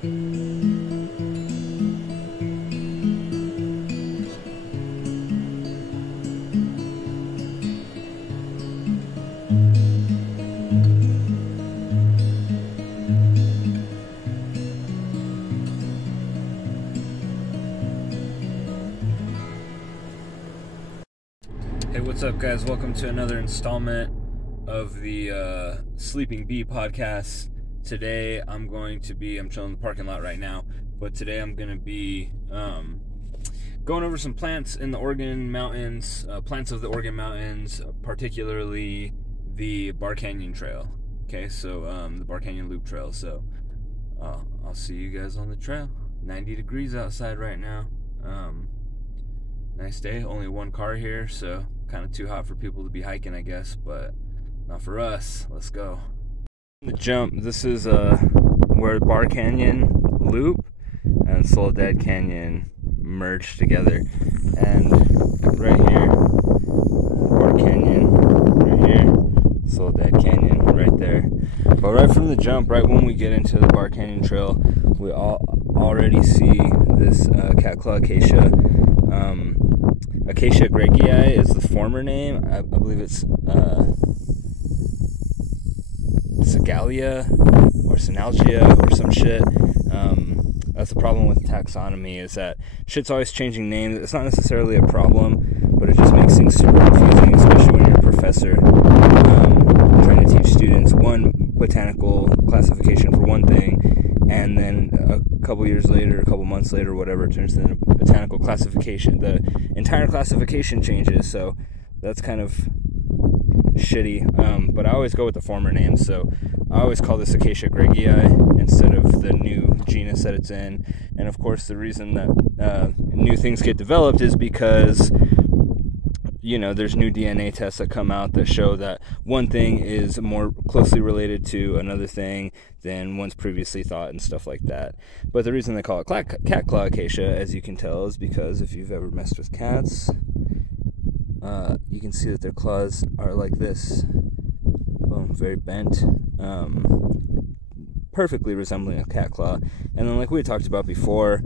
Hey, what's up, guys? Welcome to another installment of the Sleeping Bee podcast. Today I'm chilling in the parking lot right now, but today I'm going to be going over some plants in the Oregon mountains, plants of the Oregon mountains, particularly the Bar Canyon Trail. Okay, so the Bar Canyon Loop Trail. So I'll see you guys on the trail. 90 degrees outside right now. Nice day. Only one car here, so kind of too hot for people to be hiking, I guess, but not for us. Let's go. The jump. This is where Bar Canyon Loop and Soledad Canyon merge together, and right here, Bar Canyon, right here, Soledad Canyon, right there. But right from the jump, right when we get into the Bar Canyon Trail, we already see this catclaw acacia. Acacia Greggii is the former name. I believe it's Sagalia or Synalgia or some shit. That's the problem with taxonomy, is that shit's always changing names. It's not necessarily a problem, but it just makes things super confusing, especially when you're a professor trying to teach students one botanical classification for one thing, and then a couple years later, a couple months later, whatever, it turns into botanical classification. The entire classification changes, so that's kind of shitty. But I always go with the former name, so I always call this Acacia Greggii instead of the new genus that it's in. And of course, the reason that new things get developed is because, you know, there's new DNA tests that come out that show that one thing is more closely related to another thing than once previously thought and stuff like that. But the reason they call it catclaw acacia, as you can tell, is because if you've ever messed with cats, you can see that their claws are like this. Boom, very bent. Perfectly resembling a cat claw. And then, like we talked about before,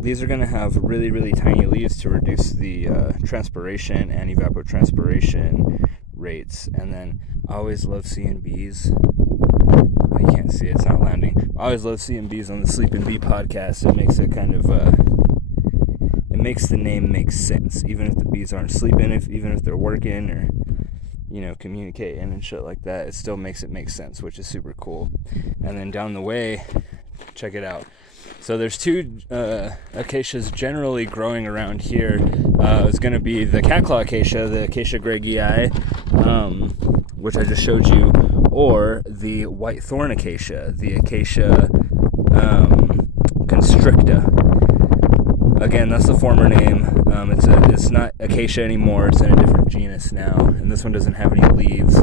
these are going to have really, really tiny leaves to reduce the transpiration and evapotranspiration rates. And then I always love seeing bees. Oh, you can't see it, it's not landing. I always love seeing bees on the Sleeping Bee podcast. It makes it kind of, it makes the name make sense, even if the bees aren't sleeping, even if they're working or, you know, communicating and shit like that. It still makes it make sense, which is super cool. And then down the way, check it out. So there's two acacias generally growing around here. It's going to be the catclaw acacia, the Acacia Greggii, which I just showed you, or the white thorn acacia, the Acacia constricta. Again, that's the former name. It's not acacia anymore. It's in a different genus now, and this one doesn't have any leaves.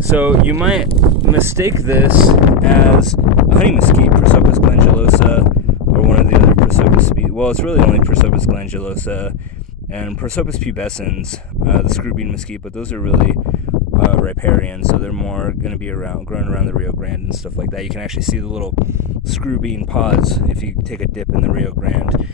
So you might mistake this as a honey mesquite, Prosopis glandulosa, or one of the other Prosopis species. Well, it's really only Prosopis glandulosa and Prosopis pubescens, the screwbean mesquite, but those are really riparian, so they're more going to be growing around the Rio Grande and stuff like that. You can actually see the little screwbean pods if you take a dip in the Rio Grande.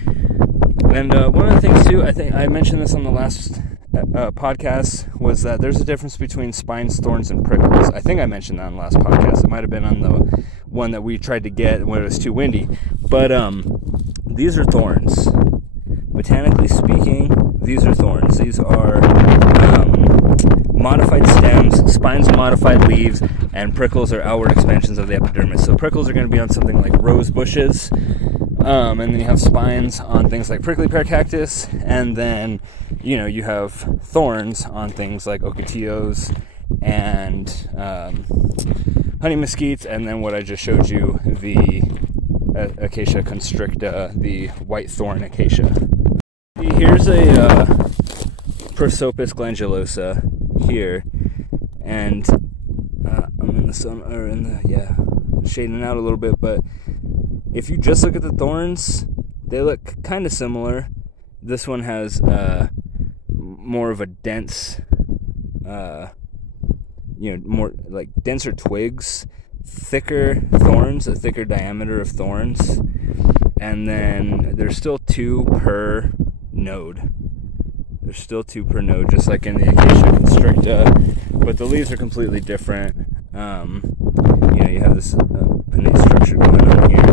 And one of the things too, I think I mentioned this on the last podcast, was that there's a difference between spines, thorns, and prickles. I think I mentioned that on the last podcast. It might have been on the one that we tried to get when it was too windy. But these are thorns. Botanically speaking, these are thorns. These are modified stems, spines are modified leaves, and prickles are outward expansions of the epidermis. So prickles are going to be on something like rose bushes, and then you have spines on things like prickly pear cactus, and then, you know, you have thorns on things like ocotillos and honey mesquites, and then what I just showed you, the Acacia constricta, the white thorn acacia. Here's a Prosopis glandulosa here, and I'm in the sun, or in the, shading out a little bit, but if you just look at the thorns, they look kind of similar. This one has more of a dense, more like denser twigs thicker thorns, a thicker diameter of thorns, and then there's still 2 per node. There's still 2 per node, just like in the Acacia constricta, but the leaves are completely different. You know, you have this pinnate structure going on here.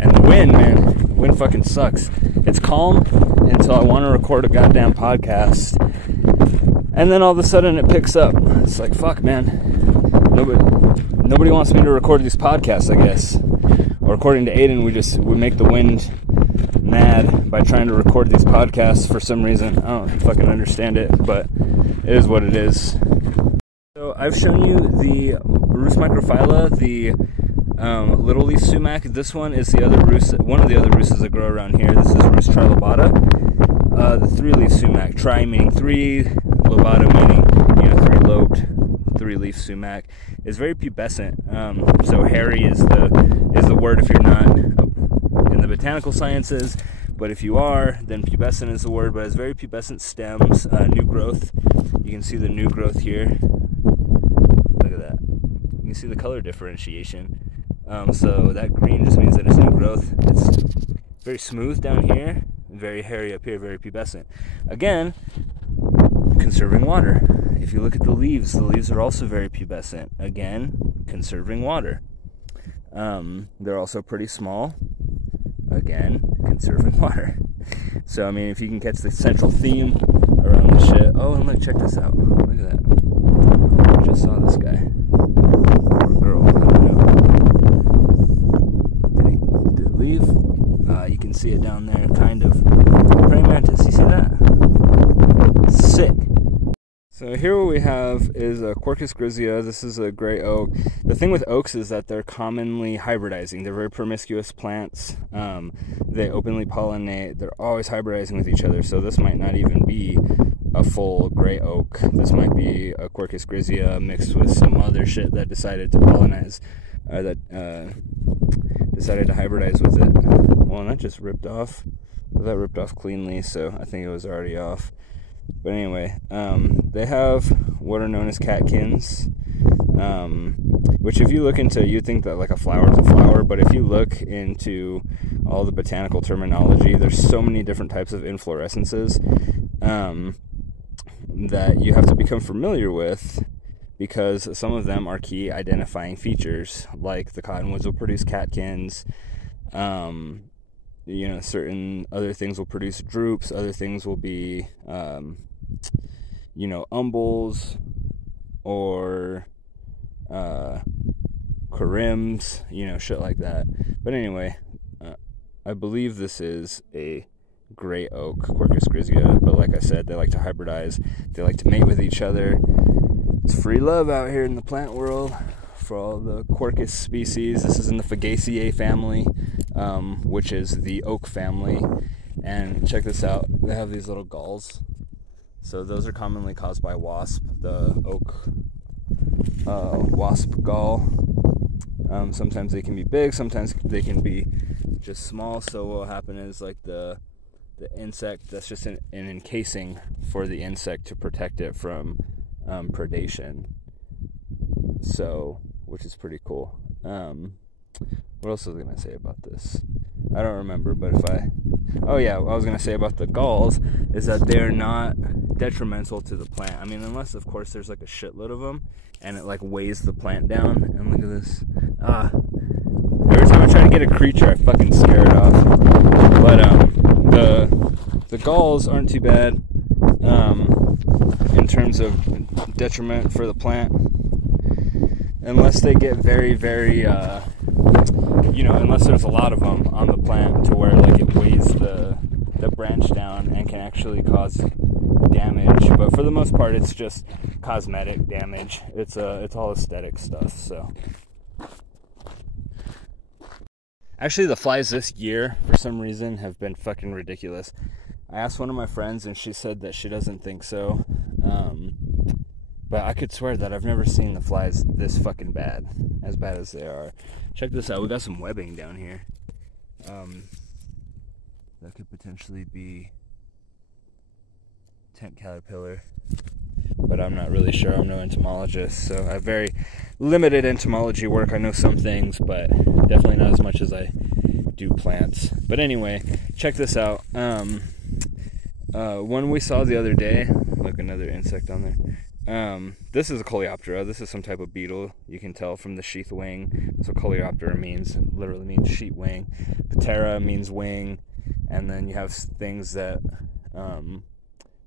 And the wind, man, the wind fucking sucks. It's calm until I want to record a goddamn podcast, and then all of a sudden it picks up. It's like, fuck, man. Nobody wants me to record these podcasts, I guess. Or according to Aiden, we make the wind mad by trying to record these podcasts for some reason. I don't fucking understand it, but it is what it is. So I've shown you the Ruth Microphylla, the little leaf sumac. This one is one of the other Ruths that grow around here. This is Ruth trilobata. The 3-leaf sumac. Tri meaning 3, lobata meaning, you know, 3-lobed, 3-leaf sumac, is very pubescent. So hairy is the word if you're not in the botanical sciences, but if you are, then pubescent is the word. But it's very pubescent stems, new growth. You can see the new growth here. Look at that. You can see the color differentiation. So that green just means that it's new growth. It's very smooth down here, very hairy up here, very pubescent. Again, conserving water. If you look at the leaves are also very pubescent. Again, conserving water. They're also pretty small. Again, conserving water. So, I mean, if you can catch the central theme around this shit. Oh, and look, check this out. Look at that. I just saw this guy. Or girl, I don't know. Did it leave? You can see it down there, kind of. Praying mantis, you see that? Sick. So here what we have is a Quercus grizzia. This is a gray oak. The thing with oaks is that they're commonly hybridizing. They're very promiscuous plants. They openly pollinate. They're always hybridizing with each other. So this might not even be a full gray oak. This might be a Quercus grizzia mixed with some other shit that decided to pollinize, or that decided to hybridize with it. Well, and that just ripped off. But that ripped off cleanly, so I think it was already off. But anyway, they have what are known as catkins, which if you look into, you'd think that like a flower is a flower, but if you look into all the botanical terminology, there's so many different types of inflorescences that you have to become familiar with, because some of them are key identifying features, like the cottonwoods will produce catkins. You know, certain other things will produce drupes, other things will be, you know, umbels or corimbs, you know, shit like that. But anyway, I believe this is a gray oak, Quercus grizzia, but like I said, they like to hybridize, they like to mate with each other. It's free love out here in the plant world for all the Quercus species. This is in the Fagaceae family, which is the oak family. And check this out, they have these little galls. So those are commonly caused by wasp, the oak Wasp Gall. Sometimes they can be big, sometimes they can be just small. So what will happen is, like, the insect, that's just an encasing for the insect to protect it from predation. So, which is pretty cool. What else was I going to say about this? I don't remember, but oh yeah, what I was going to say about the galls is that they're not detrimental to the plant. I mean, unless, of course, there's like a shitload of them, and it like weighs the plant down. And look at this. Every time I try to get a creature, I fucking scare it off. But the galls aren't too bad in terms of detriment for the plant, unless they get very, very, you know, unless there's a lot of them on the plant to where like it weighs the branch down and can actually cause damage. But for the most part, it's just cosmetic damage. It's all aesthetic stuff. So actually, the flies this year for some reason have been fucking ridiculous. I asked one of my friends and she said that she doesn't think so. But I could swear that I've never seen the flies this fucking bad, as bad as they are. Check this out, we got some webbing down here. That could potentially be tent caterpillar. But but I'm not really sure. I'm no entomologist, so I have very limited entomology work. I know some things, but definitely not as much as I do plants. But anyway, check this out. One we saw the other day, look, another insect on there. This is a Caulioptera. This is some type of beetle. You can tell from the sheath wing. That's what Caulioptera means. It literally means sheet wing. Ptera means wing. And then you have things that,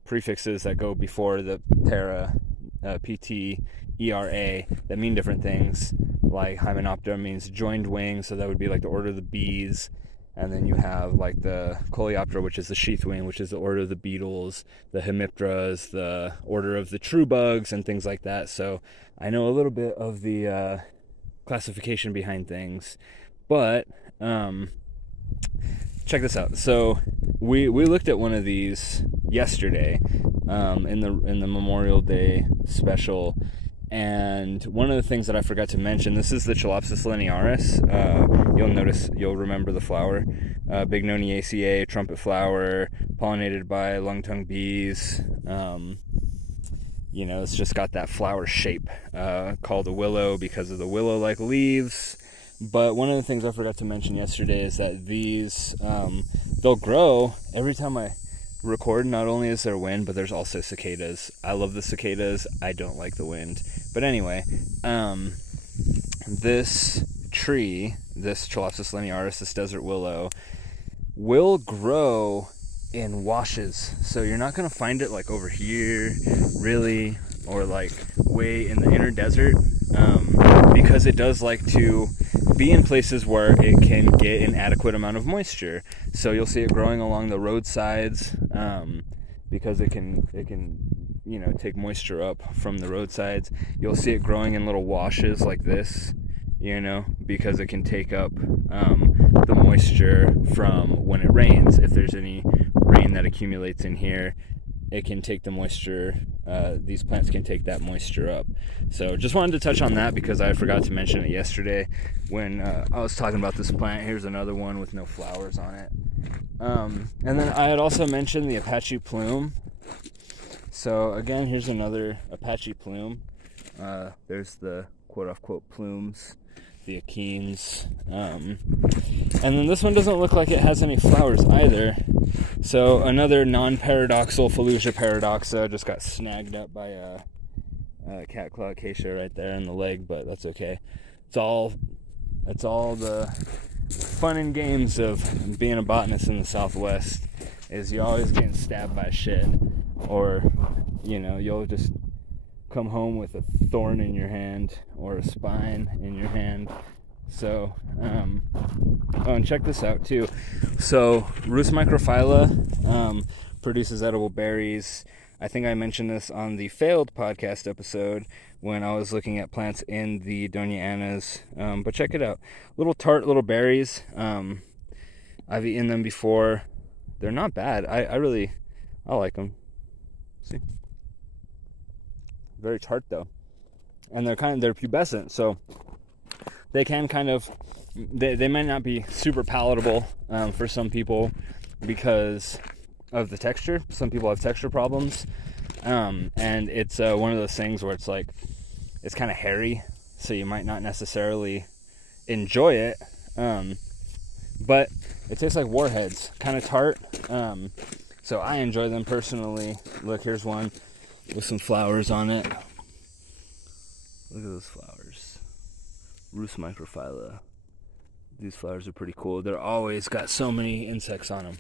prefixes that go before the ptera, P-T-E-R-A, that mean different things. Like Hymenoptera means joined wing, so that would be like the order of the bees. And then you have like the Caulioptera, which is the sheath wing, which is the order of the beetles. The Hemipteras, the order of the true bugs, and things like that. So I know a little bit of the classification behind things. But check this out. So we looked at one of these yesterday in the Memorial Day special. And one of the things that I forgot to mention, this is the Chelopsis linearis. You'll remember the flower. Big Noniaceae, trumpet flower, pollinated by lung-tongue bees. It's just got that flower shape, called a willow because of the willow-like leaves. But one of the things I forgot to mention yesterday is that these, they'll grow every time I record. Not only is there wind, but there's also cicadas. I love the cicadas. I don't like the wind. But anyway, this tree, this Chelopsis linearis, this desert willow, will grow in washes. So you're not going to find it like over here, really, or like way in the inner desert, because it does like to be in places where it can get an adequate amount of moisture. So you'll see it growing along the roadsides, because it can take moisture up from the roadsides. You'll see it growing in little washes like this, because it can take up the moisture from when it rains. If there's any rain that accumulates in here, it can take the moisture. These plants can take that moisture up. So just wanted to touch on that because I forgot to mention it yesterday when I was talking about this plant. Here's another one with no flowers on it. And then I had also mentioned the Apache Plume. So again, here's another Apache Plume. There's the quote-unquote plumes, the Catkins. And then this one doesn't look like it has any flowers either. So another non-paradoxal Felucia paradoxa just got snagged up by a cat claw acacia right there in the leg, but that's okay. It's all the fun and games of being a botanist in the Southwest, is you always getting stabbed by shit, or you'll just come home with a thorn in your hand or a spine in your hand. So and check this out too. So Ruth Microphylla produces edible berries. I think I mentioned this on the failed podcast episode when I was looking at plants in the Doña Ana's, but check it out. Little tart little berries. I've eaten them before. They're not bad. I like them. See, very tart though, and they're pubescent, so they can they might not be super palatable for some people because of the texture. Some people have texture problems, and it's one of those things where it's like it's kind of hairy, so you might not necessarily enjoy it, but it tastes like warheads, kind of tart. So I enjoy them personally. Look, here's one with some flowers on it. Look at those flowers. Ruth Microphylla. These flowers are pretty cool. They're always got so many insects on them.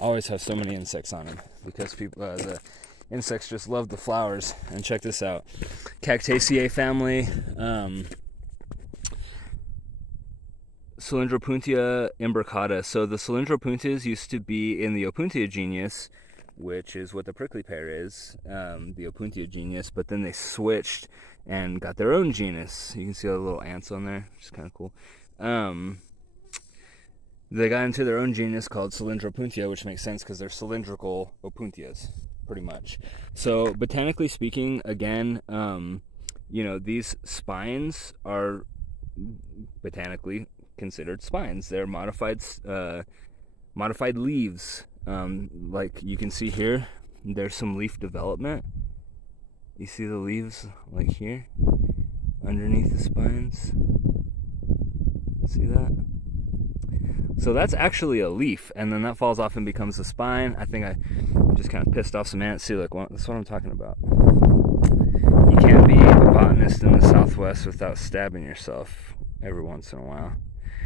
Always have so many insects on them because people, the insects just love the flowers. And check this out. Cactaceae Family. Cylindropuntia imbricata. So the Cylindropuntias used to be in the Opuntia genus, which is what the prickly pear is, the Opuntia genus, but then they switched and got their own genus. You can see all the little ants on there, which is kind of cool. They got into their own genus called Cylindropuntia, which makes sense because they're cylindrical Opuntias, pretty much. So botanically speaking, again, these spines are botanically considered spines. They're modified leaves. Like you can see here, there's some leaf development. You see the leaves like here, underneath the spines? See that? So that's actually a leaf, and then that falls off and becomes a spine. I think I just kind of pissed off some ants. See, like, that's what I'm talking about. You can't be a botanist in the Southwest without stabbing yourself every once in a while.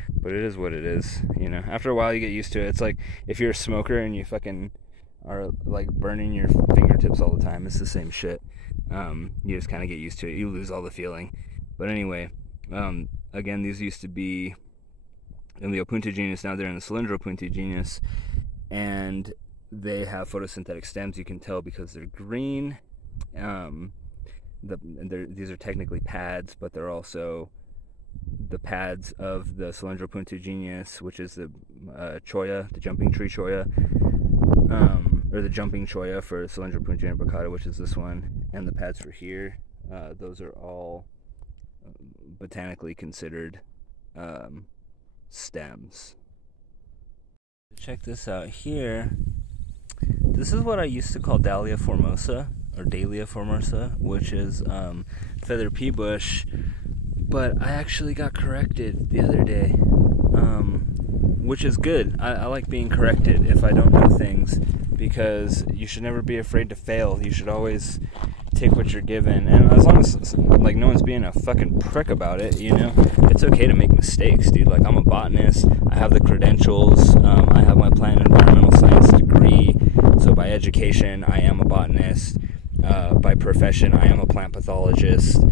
But it is what it is, you know. After a while, you get used to it. It's like if you're a smoker and you fucking are like burning your fingertips all the time. It's the same shit. You just kind of get used to it. You lose all the feeling. But anyway, again, these used to be in the Opuntia genus. Now they're in the Cylindropuntia genus, and they have photosynthetic stems. You can tell because they're green. These are technically pads, but they're also the pads of the Cylindropuntia genus, which is the cholla, the jumping tree cholla, or the jumping cholla for Cylindropuntia imbricata, which is this one, and the pads for here. Those are all botanically considered stems. Check this out here. This is what I used to call Dahlia formosa, or Dahlia formosa, which is feather pea bush, but I actually got corrected the other day, which is good. I like being corrected if I don't know things, because you should never be afraid to fail. You should always take what you're given, and as long as like no one's being a fucking prick about it, you know, it's okay to make mistakes, dude. Like, I'm a botanist, I have the credentials, I have my plant and environmental science degree, so by education I am a botanist, by profession I am a plant pathologist.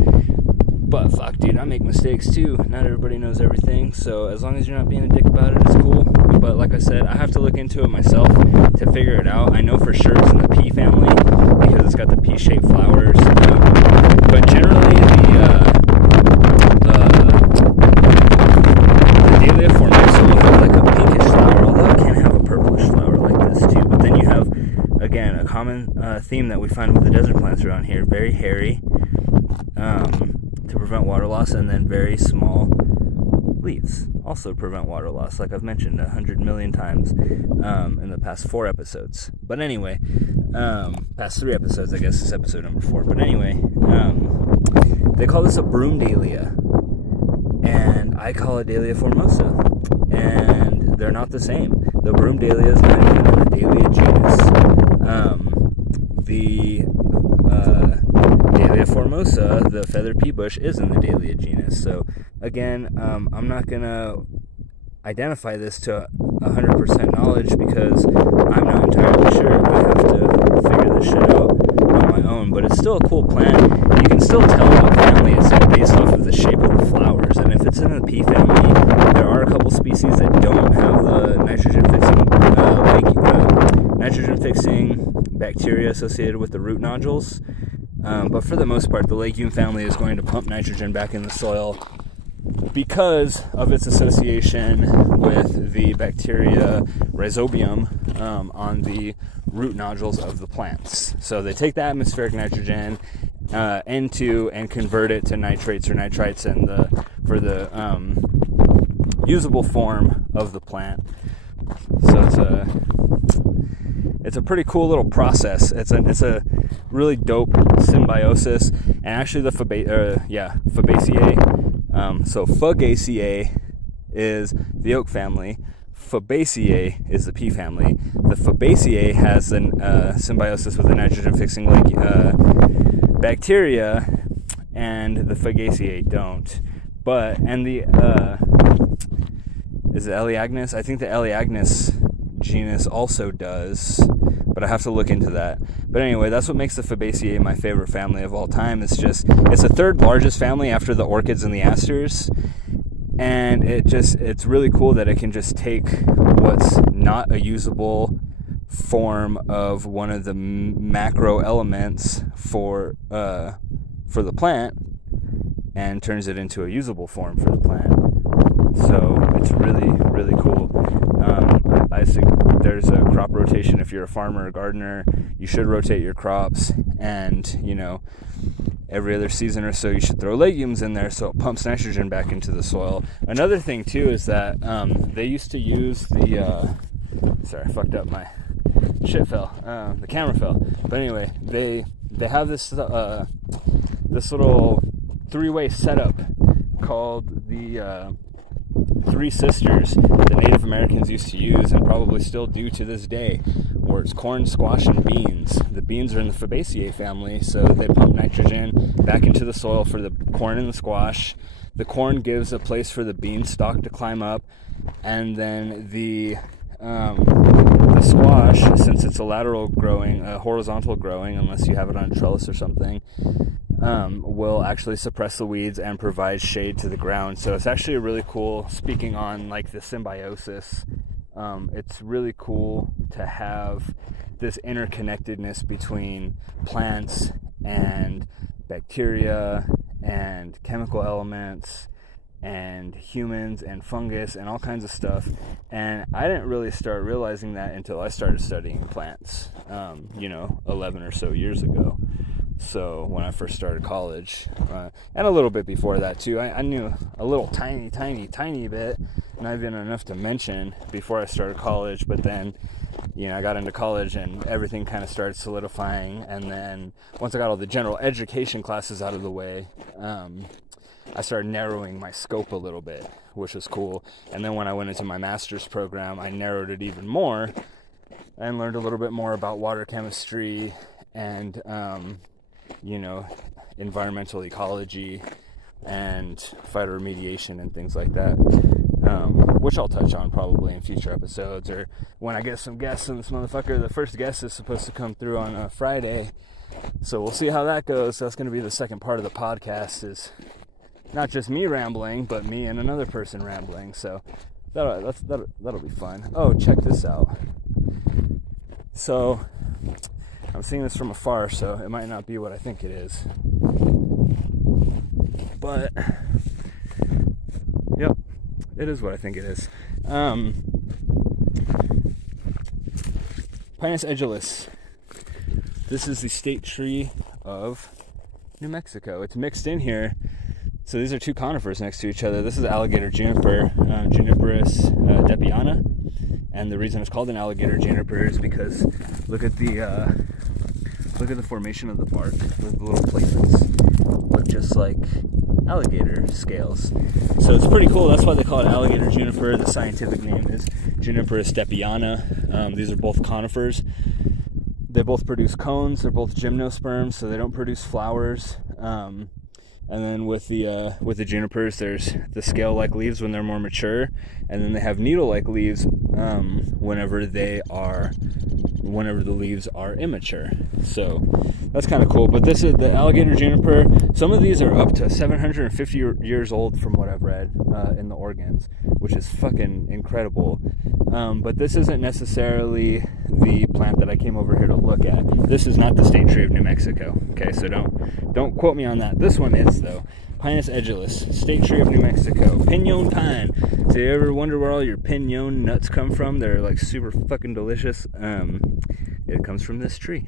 But fuck, dude, I make mistakes too. Not everybody knows everything, so as long as you're not being a dick about it, it's cool. But like I said, I have to look into it myself to figure it out. I know for sure it's in the pea family because it's got the pea-shaped flowers. But generally, the Dahlia formosa will have like a pinkish flower, although it can have a purplish flower like this too. But then you have, again, a common theme that we find with the desert plants around here: very hairy, to prevent water loss, and then very small leaves also prevent water loss, like I've mentioned 100 million times in the past 4 episodes. But anyway, past 3 episodes, I guess this is episode number 4. But anyway, they call this a broom dahlia, and I call it Dahlia formosa, and they're not the same. The broom dahlia is not even in the Dahlia genus. The Dahlia formosa, the feather pea bush, is in the Dahlia genus. So again, I'm not gonna identify this to 100% knowledge because I'm not entirely sure. I have to figure this shit out on my own, but it's still a cool plant. You can still tell what family it's in based off of the shape of the flowers, and if it's in the pea family, there are a couple species that don't have the nitrogen-fixing bacteria associated with the root nodules. But for the most part, the legume family is going to pump nitrogen back in the soil because of its association with the bacteria Rhizobium on the root nodules of the plants. So they take the atmospheric nitrogen into and convert it to nitrates or nitrites for the usable form of the plant. So it's a pretty cool little process. It's a really dope symbiosis, and actually the Fabaceae. So Fagaceae is the oak family. Fabaceae is the pea family. The Fabaceae has an symbiosis with the nitrogen-fixing bacteria, and the Fagaceae don't. Is it Elaeagnus? I think the Elaeagnus genus also does, but I have to look into that. But anyway, that's what makes the Fabaceae my favorite family of all time. It's the 3rd largest family after the orchids and the asters, and it's really cool that it can just take what's not a usable form of one of the macro elements for the plant and turns it into a usable form for the plant. So it's really, really cool. I think there's a crop rotation. If you're a farmer or gardener, you should rotate your crops, and every other season or so you should throw legumes in there so it pumps nitrogen back into the soil. Another thing too is that they used to use sorry, I fucked up, my shit fell, the camera fell. But anyway, they they have this this little three-way setup called the Three Sisters that Native Americans used to use and probably still do to this day, where it's corn, squash, and beans. The beans are in the Fabaceae family, so they pump nitrogen back into the soil for the corn and the squash. The corn gives a place for the beanstalk to climb up, and then the squash, since it's a lateral growing, a horizontal growing, unless you have it on a trellis or something, will actually suppress the weeds and provide shade to the ground. So it's actually really cool. Speaking on like the symbiosis, it's really cool to have this interconnectedness between plants and bacteria and chemical elements and humans and fungus and all kinds of stuff. And I didn't really start realizing that until I started studying plants, 11 or so years ago. So when I first started college, and a little bit before that too, I knew a little tiny bit, not even enough to mention before I started college. But then, I got into college and everything kind of started solidifying. And then once I got all the general education classes out of the way, I started narrowing my scope a little bit, which was cool. And then when I went into my master's program, I narrowed it even more and learned a little bit more about water chemistry and, environmental ecology and phytoremediation and things like that, which I'll touch on probably in future episodes or when I get some guests on this motherfucker. The first guest is supposed to come through on Friday, so we'll see how that goes. That's going to be the second part of the podcast, is not just me rambling, but me and another person rambling. So that'll be fun. Oh, check this out. So I'm seeing this from afar, so it might not be what I think it is. But yep, it is what I think it is. Pinus edulis. This is the state tree of New Mexico. It's mixed in here. So these are two conifers next to each other. This is Alligator Juniper, Juniperus depiana, and the reason it's called an alligator juniper is because look at the formation of the bark. The little placements look just like alligator scales. So it's pretty cool. That's why they call it alligator juniper. The scientific name is Juniperus depiana. These are both conifers. They both produce cones. They're both gymnosperms, so they don't produce flowers. And then with the junipers, there's the scale-like leaves when they're more mature, and then they have needle-like leaves whenever the leaves are immature. So that's kind of cool. But this is the alligator juniper. Some of these are up to 750 years old from what I've read in the organs, which is fucking incredible. But this isn't necessarily the plant that I came over here to look at. This is not the state tree of New Mexico. Okay, so don't quote me on that. This one is though. Pinus edulis, state tree of New Mexico. Pinyon pine. So you ever wonder where all your pinyon nuts come from? They're like super fucking delicious. It comes from this tree.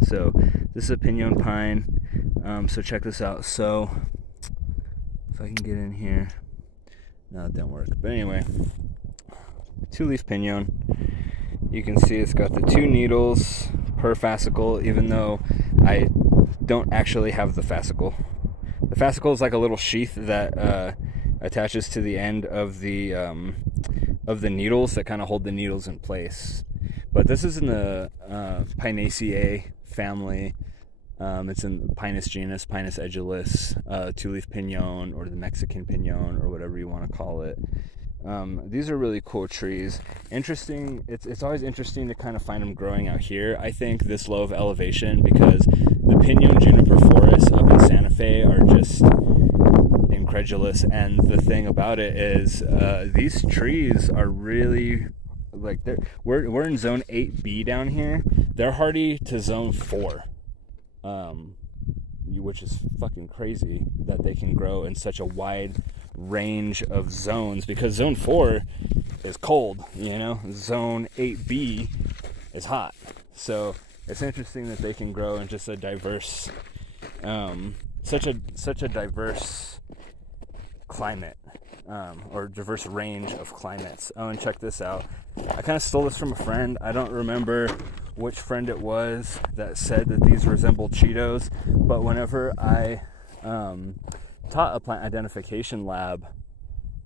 So this is a pinyon pine. So check this out. So if I can get in here. No, it didn't work. But anyway, two-leaf pinyon. You can see it's got the two needles per fascicle, even though I don't actually have the fascicle. The fascicle is like a little sheath that attaches to the end of the needles that kind of hold the needles in place. But this is in the Pinaceae family. It's in the Pinus genus, Pinus edulis, two-leaf pinyon, or the Mexican pinyon, or whatever you want to call it. These are really cool trees. Interesting. It's always interesting to kind of find them growing out here. I think this low of elevation, because the Pinyon juniper forests up in Santa Fe are just incredulous. And the thing about it is, these trees are really like we're in zone 8B down here. They're hardy to zone 4, which is fucking crazy that they can grow in such a wide range of zones, because zone 4 is cold, zone 8B is hot. So it's interesting that they can grow in just a diverse such a diverse climate. or diverse range of climates. Oh, and check this out. I kind of stole this from a friend. I don't remember which friend it was that said that these resemble Cheetos, but whenever I taught a plant identification lab,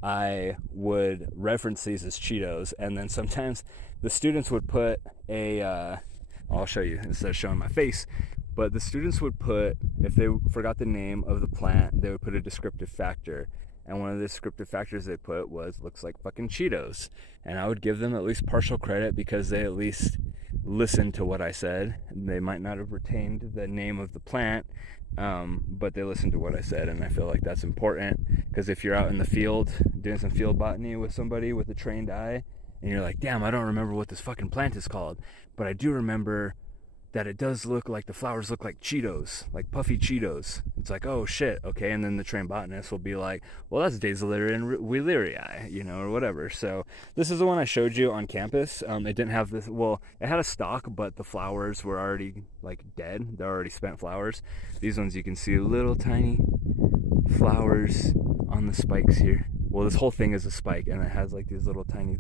I would reference these as Cheetos, and then sometimes the students would put a, I'll show you instead of showing my face, but the students would put, if they forgot the name of the plant, they would put a descriptive factor. And one of the descriptive factors they put was, looks like fucking Cheetos. And I would give them at least partial credit because they at least listened to what I said. They might not have retained the name of the plant, but they listened to what I said. And I feel like that's important, because if you're out in the field doing some field botany with somebody with a trained eye, and you're like, damn, I don't remember what this fucking plant is called, but I do remember that it does look like the flowers look like Cheetos, like puffy Cheetos. It's like, oh shit, okay. And then the trained botanist will be like, well, that's Daisylirion wheelerii, you know, or whatever. So this is the one I showed you on campus. It didn't have this, well, it had a stalk, but the flowers were already like dead. They're already spent flowers. These ones you can see little tiny flowers on the spikes here. Well, this whole thing is a spike, and it has like these little tiny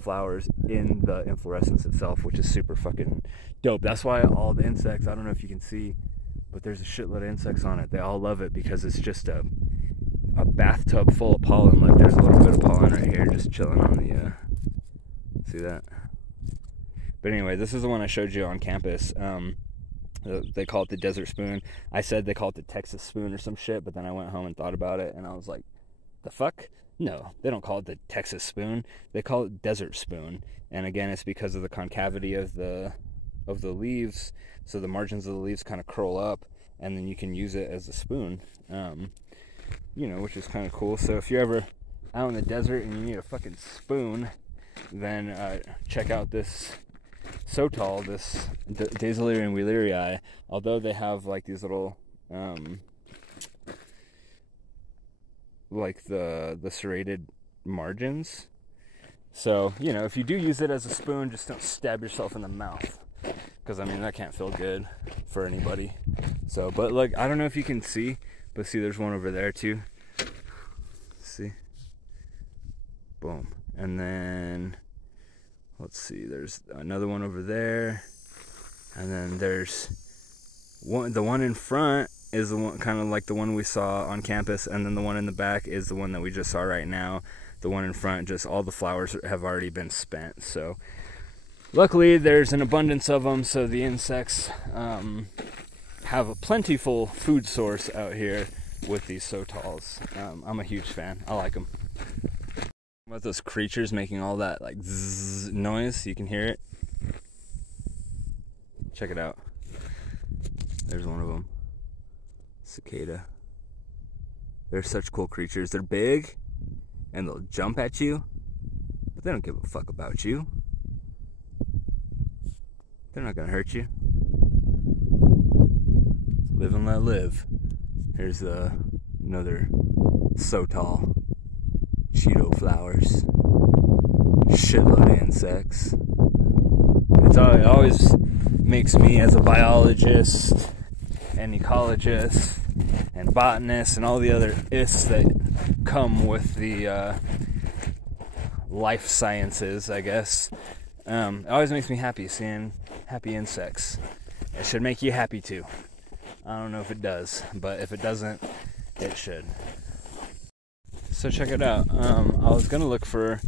flowers in the inflorescence itself, which is super fucking dope. That's why all the insects, I don't know if you can see, but there's a shitload of insects on it. They all love it because it's just a bathtub full of pollen. Like, there's a little bit of pollen right here just chilling on the see that? But anyway, this is the one I showed you on campus. They call it the desert spoon. I said they call it the Texas spoon or some shit, but then I went home and thought about it, and I was like, the fuck? No, they don't call it the Texas spoon. They call it desert spoon. And again, it's because of the concavity of the leaves. So the margins of the leaves kind of curl up, and then you can use it as a spoon. You know, which is kind of cool. So if you're ever out in the desert and you need a fucking spoon, then check out this Sotal, this Daisylirion wheelerii. Although they have like these little like the serrated margins, so you know, if you do use it as a spoon, just don't stab yourself in the mouth, because I mean that can't feel good for anybody. So, but like, I don't know if you can see, but see, there's one over there too. See, boom. And then let's see, there's another one over there, and then there's one, the one in front is the one kind of like the one we saw on campus, and then the one in the back is the one that we just saw right now. The one in front, just all the flowers have already been spent. So luckily there's an abundance of them, so the insects have a plentiful food source out here with these Sotals. I'm a huge fan. I like them. About those creatures making all that like zzz noise, you can hear it. Check it out. There's one of them. Cicada. They're such cool creatures. They're big and they'll jump at you, but they don't give a fuck about you. They're not gonna hurt you. Live and let live. Here's another Sotal. Cheeto flowers. Shitload of insects. It always makes me, as a biologist and ecologist and botanist and all the other ists that come with the life sciences, I guess, it always makes me happy seeing happy insects. It should make you happy too. I don't know if it does, but if it doesn't, it should. So check it out. I was gonna look for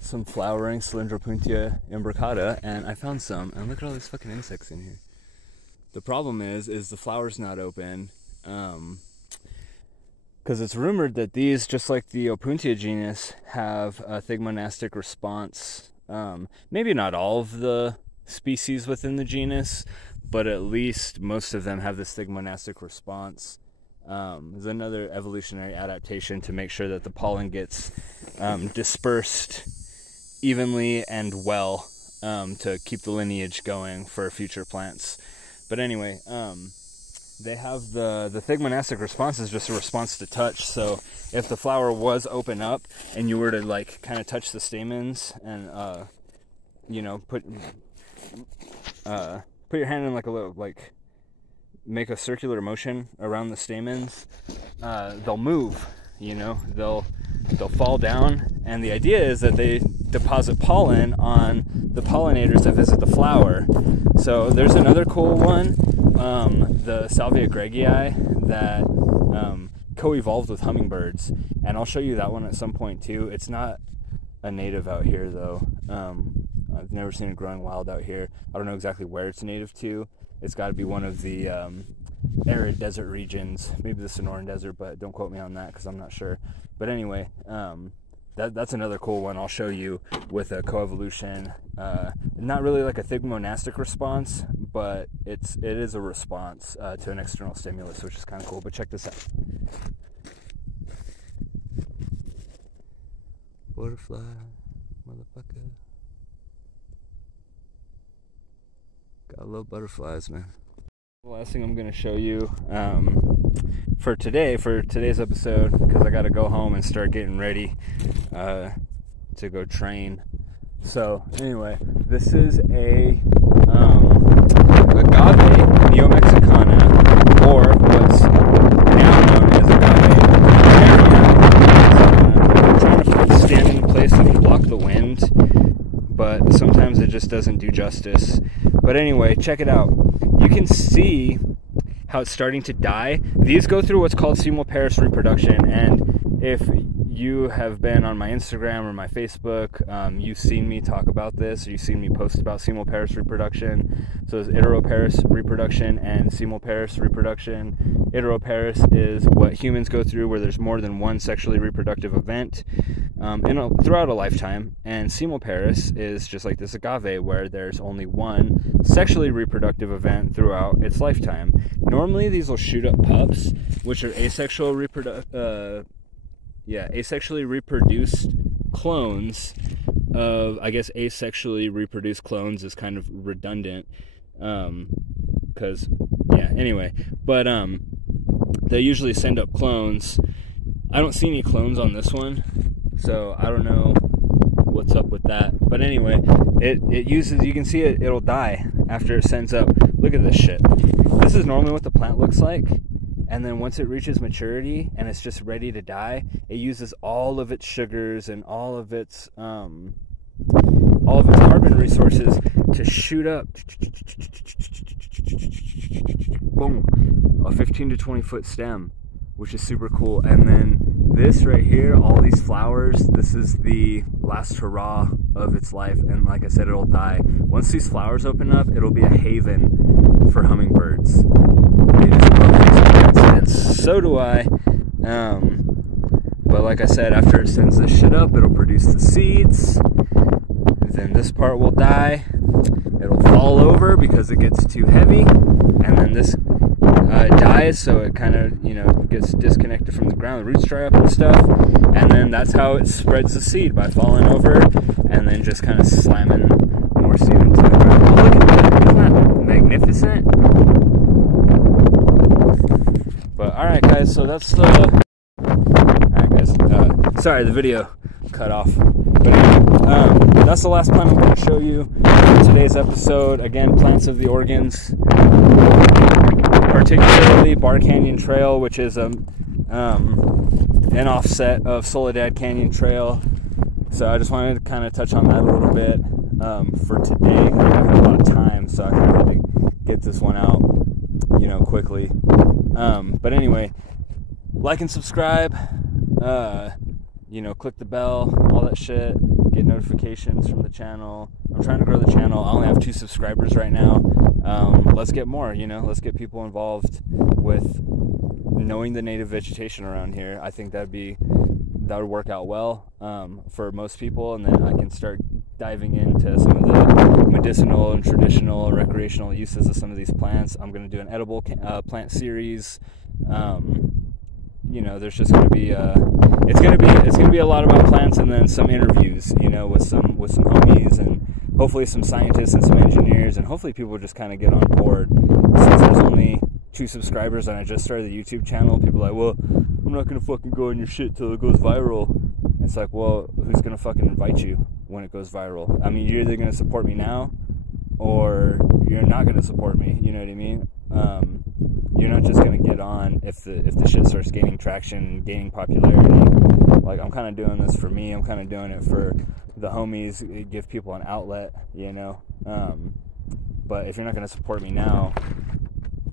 some flowering Cylindropuntia imbricata, and I found some, and look at all these fucking insects in here. The problem is the flower's not open, because it's rumored that these, just like the Opuntia genus, have a thigmonastic response. Maybe not all of the species within the genus, but at least most of them have this thigmonastic response. There's another evolutionary adaptation to make sure that the pollen gets dispersed evenly and well, to keep the lineage going for future plants. But anyway, they have the thigmonastic response is just a response to touch. So if the flower was open up and you were to like kind of touch the stamens and you know, put your hand in like a little, like, make a circular motion around the stamens, they'll move, you know, they'll fall down, and the idea is that they deposit pollen on the pollinators that visit the flower. So there's another cool one, the Salvia Greggii, that co-evolved with hummingbirds, and I'll show you that one at some point too. It's not a native out here though. I've never seen it growing wild out here. I don't know exactly where it's native to. It's got to be one of the arid desert regions, maybe the Sonoran Desert, but don't quote me on that because I'm not sure. But anyway, that's another cool one I'll show you with a coevolution. Not really like a thigmonastic response, but it is a response to an external stimulus, which is kind of cool. But check this out. Butterfly, motherfucker. Gotta love butterflies, man. The last thing I'm going to show you for today's episode, because I got to go home and start getting ready to go train. So anyway, this is a agave neomexicana, or what's now known as agave malaria. Trying to stand in place and block the wind, but sometimes it just doesn't do justice. But anyway, check it out. You can see how it's starting to die. These go through what's called semoparous reproduction, and if you have been on my Instagram or my Facebook, you've seen me talk about this, or you've seen me post about semoparous reproduction. So there's heteroparous reproduction and semoparous reproduction. Heteroparous is what humans go through, where there's more than one sexually reproductive event throughout a lifetime, and semoparous is just like this agave, where there's only one sexually reproductive event throughout its lifetime. Normally these will shoot up pups, which are asexually reproduced clones of, I guess asexually reproduced clones is kind of redundant, because anyway, but they usually send up clones. I don't see any clones on this one, so I don't know what's up with that. But anyway, it uses, you can see it'll die after it sends up. Look at this shit. This is normally what the plant looks like, and then once it reaches maturity and it's just ready to die, it uses all of its sugars and all of its carbon resources to shoot up, boom, a 15 to 20 foot stem, which is super cool. And then this right here, all these flowers, this is the last hurrah of its life, and like I said, it'll die. Once these flowers open up, it'll be a haven for hummingbirds. They just love these plants, and so do I. But like I said, after it sends this shit up, it'll produce the seeds. Then this part will die. It'll fall over because it gets too heavy, and then this dies, so it kind of, you know, gets disconnected from the ground. The roots dry up and stuff, and then that's how it spreads the seed, by falling over and then just kind of slamming more seed into the ground. Oh, look at that! Isn't that magnificent? But all right, guys. So that's the. All right, guys. Sorry, the video cut off. But anyway, that's the last plant I'm going to show you in today's episode. Again, plants of the organs, particularly Bar Canyon Trail, which is an offset of Soledad Canyon Trail. So I just wanted to kind of touch on that a little bit for today. I don't have a lot of time, so I kind of had to get this one out, you know, quickly. But anyway, like and subscribe. You know, click the bell, all that shit, get notifications from the channel. I'm trying to grow the channel. I only have 2 subscribers right now. Let's get more, you know, let's get people involved with knowing the native vegetation around here. I think that would work out well for most people, and then I can start diving into some of the medicinal and traditional recreational uses of some of these plants. I'm going to do an edible plant series. You know, there's just going to be it's going to be a lot about plants, and then some interviews, you know, with some homies, and hopefully some scientists and some engineers, and hopefully people just kind of get on board. Since there's only 2 subscribers and I just started the YouTube channel, people are like, well, I'm not going to fucking go on your shit till it goes viral. It's like, well, who's going to fucking invite you when it goes viral? I mean, you're either going to support me now or you're not going to support me, you know what I mean? you're not just gonna get on if the shit starts gaining traction, gaining popularity. Like, I'm kind of doing this for me. I'm kind of doing it for the homies, give people an outlet, you know. But if you're not gonna support me now,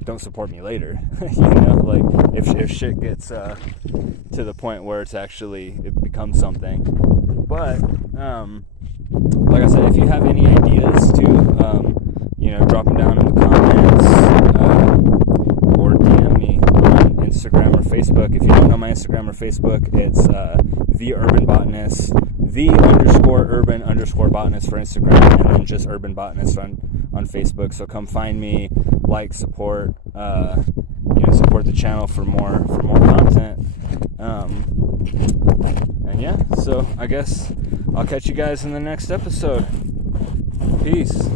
don't support me later. You know, like if shit gets to the point where it becomes something. But like I said, if you have any ideas to you know, drop them down in the comments, or DM me on Instagram or Facebook. If you don't know my Instagram or Facebook, it's the Urban Botanist, _urban_botanist for Instagram, and then just Urban Botanist on Facebook. So come find me, like, support, you know, support the channel for more content. And yeah, so I guess I'll catch you guys in the next episode. Peace.